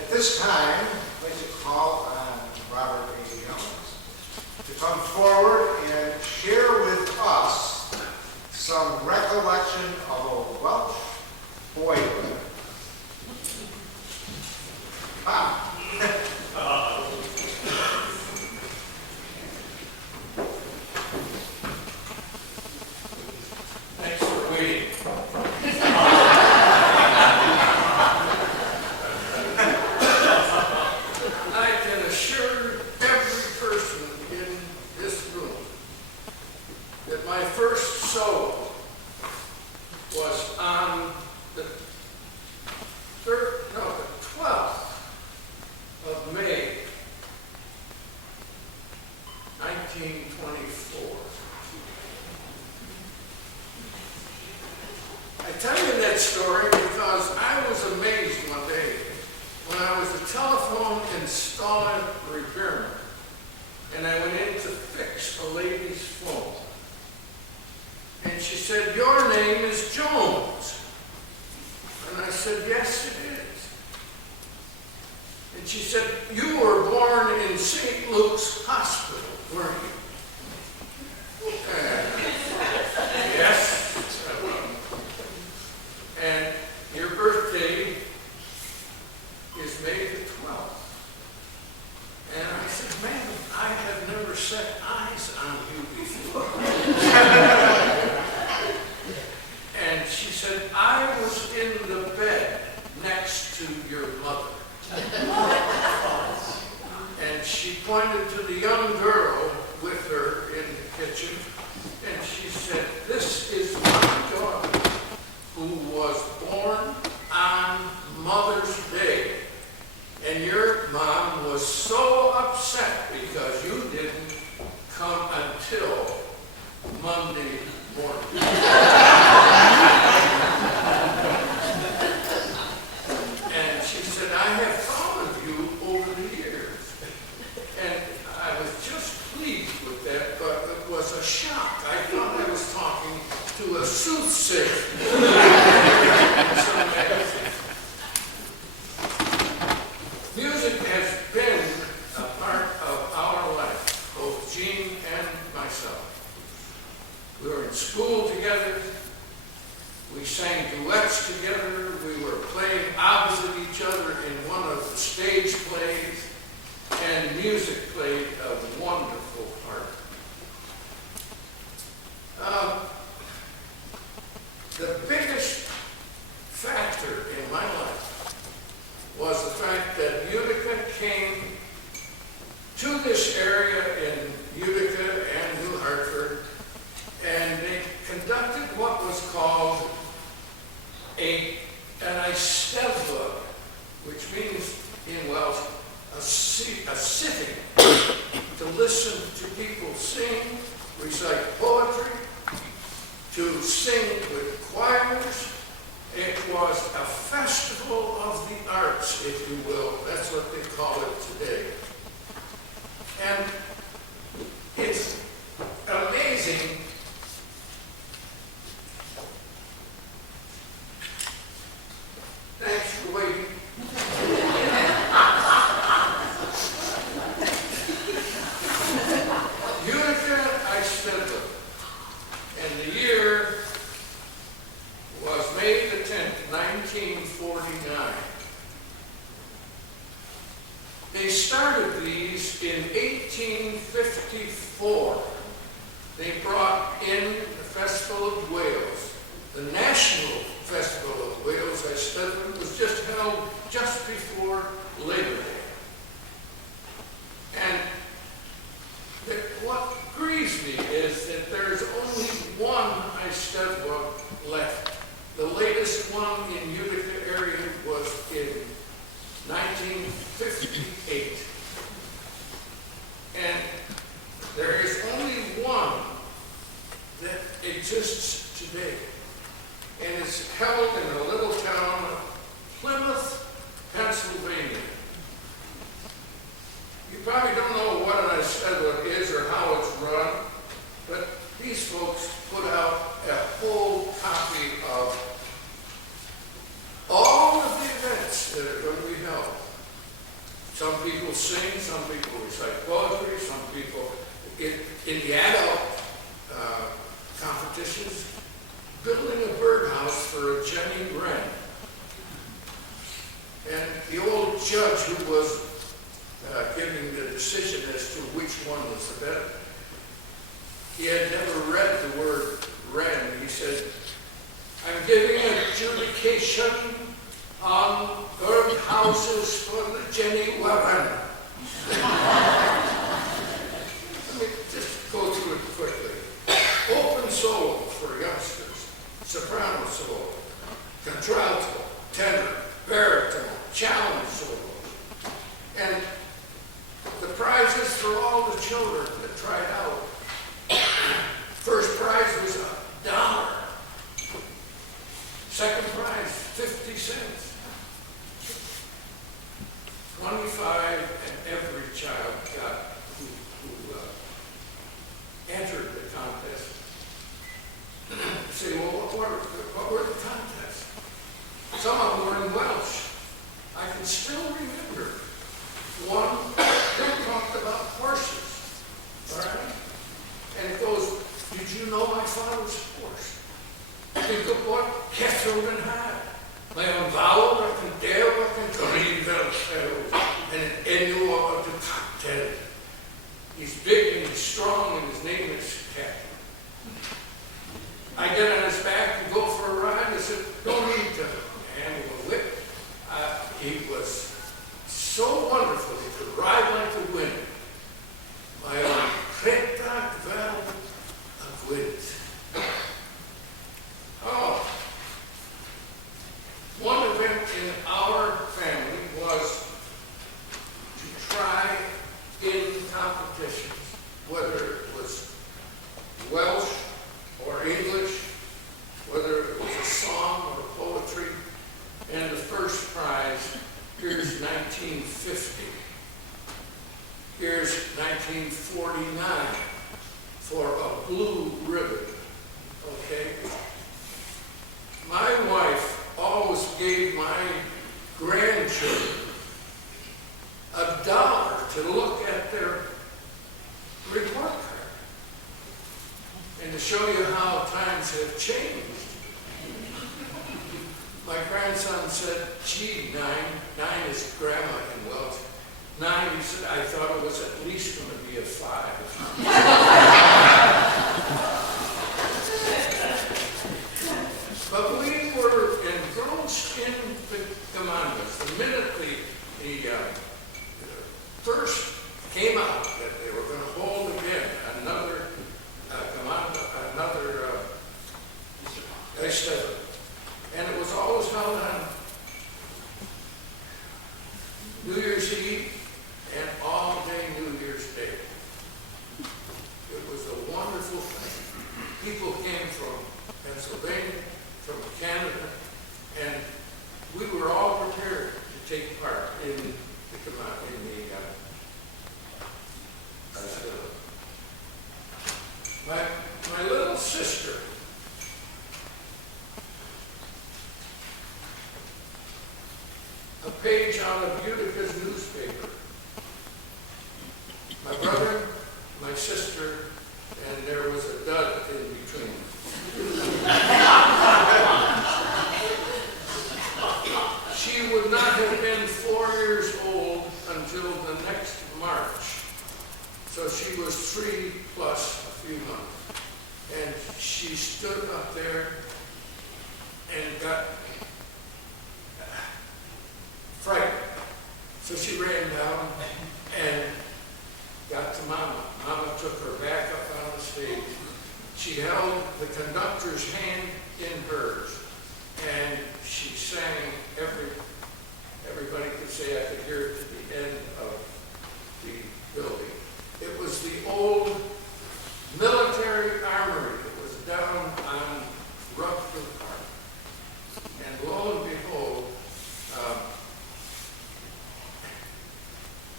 At this time, I'd like to call on Robert A. Jones to come forward and share with us some recollection of a Welsh boyhood. Thanks for waiting. I can assure every person in this room that my first solo was on the 12th of May, 1924. I tell you that story because I was amazed one day when I was a telephone installing repairman and I went in to fix a lady's phone. And she said, "Your name is Jones." And I said, "Yes, it is." And she said, "You were born in St. Luke's Hospital, weren't you?" Yes. And your birthday is May the 12th. And I said, "Ma'am, I have never set eyes on you before." And she said, "I was in the bed next to your mother." And she pointed to the young girl with her in the kitchen, and she said, "This is my daughter, who was born on Mother's Day. And your mom was so upset because you didn't come until Monday morning." And she said, "I have thought of you over the years." And I was just pleased with that, but it was a shock. I thought I was talking to a soothsayer. Music has been a part of our life, both Jean and myself. We were in school together. We sang duets together. We were playing opposite each other in one of the stage plays, and music played a wonderful part. The biggest factor in my life was the fact that Utica came to this area in Utica and New Hartford, and they conducted what was called an Eisteddfod, which means in Welsh a sitting to listen to people sing, recite poetry, to sing with choirs. It was a festival of the arts, if you will. That's what they call it today. And it's amazing. Thanks for waiting. Utica, Eisteddfod. And the year was May the 10th, 1949. They started these in 1854. They brought in the Festival of Wales. The National Festival of Wales, Eisteddfod, was just held just before Labor Day. And what grieves me is that there's only one Eisteddfod left. The latest one in Utica area was in 1958. And there is only one that exists today. And it's held in a little town of Plymouth, Pennsylvania. You probably don't know what an Eisteddfod is or how it's run, but these folks put out a whole copy of all of the events that are going to be held. Some people sing, some people recite poetry, some people, in the adult competitions, building a birdhouse for a Jenny Wren. And the old judge who was giving the decision as to which one was the better, he had never read the word wren. He said, I'm giving adjudication on birdhouses for the Jenny Wren. Let me just go through it quickly. Open solo for youngsters, soprano solo, contralto, tenor, baritone, challenge solo. And the prizes for all the children that tried out. First prize was $1. Second prize, 50 cents. 25, and every child got who entered the contest. Say, well, what were the contests? Some of them were in Welsh. I can still remember one that talked about horses, all right? And it goes, did you know my father's horse? Think of what Catherine had. My own vowel, I can dare, I can green and annual to cocktail. He's big and he's strong, and his name is Catherine. I get on his back and go for a ride. I said, don't need to handle a whip. He was so wonderful. He could ride like a wind. My own Creta Vel of wind. Oh. One event in our family was to try in competitions, whether it was Welsh or English, whether it was a song or poetry. And the first prize, here's 1950. Here's 1949 for a blue ribbon, okay? My wife always gave my grandchildren $1 to look at their report card and to show you how times have changed. My grandson said, gee, nine is grandma in Welsh. 9, he said, I thought it was at least going to be a 5. But we were engrossed in the Gymanfas. The minute the first came out that they were going to hold again another Gymanfa, another Esteban. And it was always held on New Year's Eve and all day New Year's Day. It was a wonderful thing. People came from Pennsylvania, from Canada, and we were all prepared to take part in the my little sister, a page out of Utica's newspaper. My brother, my sister, and there was a dud in between. She would not have been 4 years old until the next March. So she was 3 plus a few months. And she stood up there and got frightened. So she ran down and got to Mama. Mama took her back up on the stage. She held the conductor's hand in hers, and she sang everybody could say I could hear it to the end of the building. It was the old military armory that was down on Rutherford Park. And lo and behold,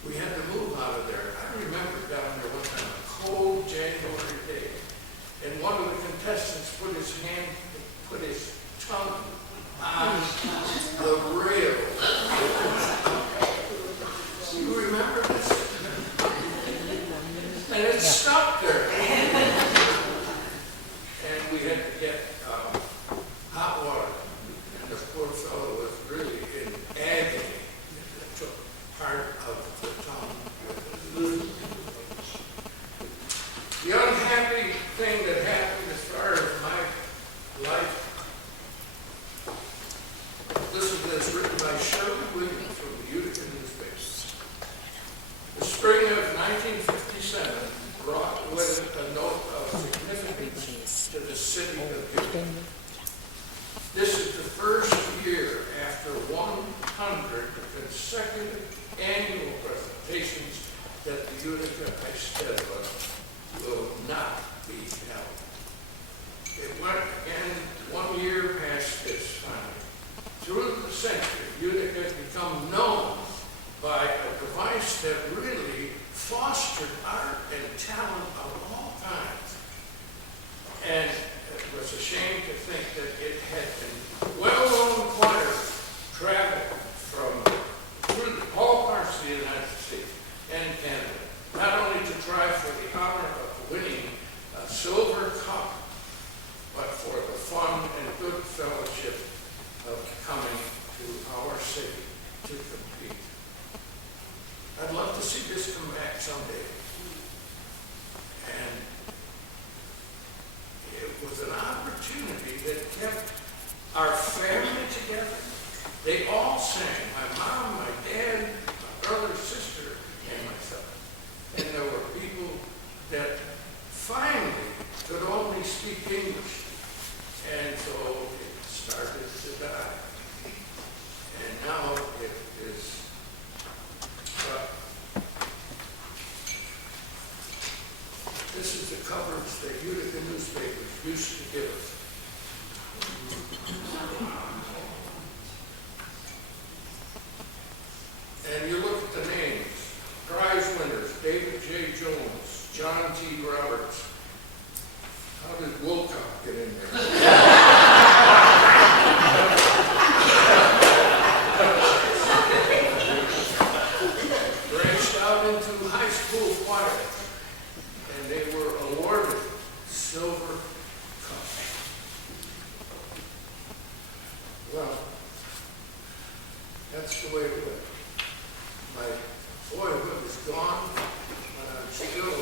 we had to move out of there. I remember down there one time, a cold January day, and one of the contestants put his tongue on the rail. We were consecutive annual presentations that the Utica High Steadfast will not be held. It went again 1 year past this time. Through the century, Utica has become known by a device that really fostered art and talent of all kinds. And it was a shame to think that it had been well-known choirs traveled from through all parts of the United States and Canada, not only to try for the honor of winning a silver cup, but for the fun and good fellowship of coming to our city to compete. I'd love to see this come back someday. And it was an opportunity that kept our family together. They all sang, my mom, my dad, my brother, sister, and myself. And there were people that finally could only speak English. And so it started to die. And now it is, this is the coverage that Utica newspapers used to give us. And you look at the names, prize winners, David J. Jones, John T. Roberts. How did Wilcox get in there? Branched out into high school choir, and they were awarded silver cups. Well, that's the way it went. My boyhood is gone, but I'm still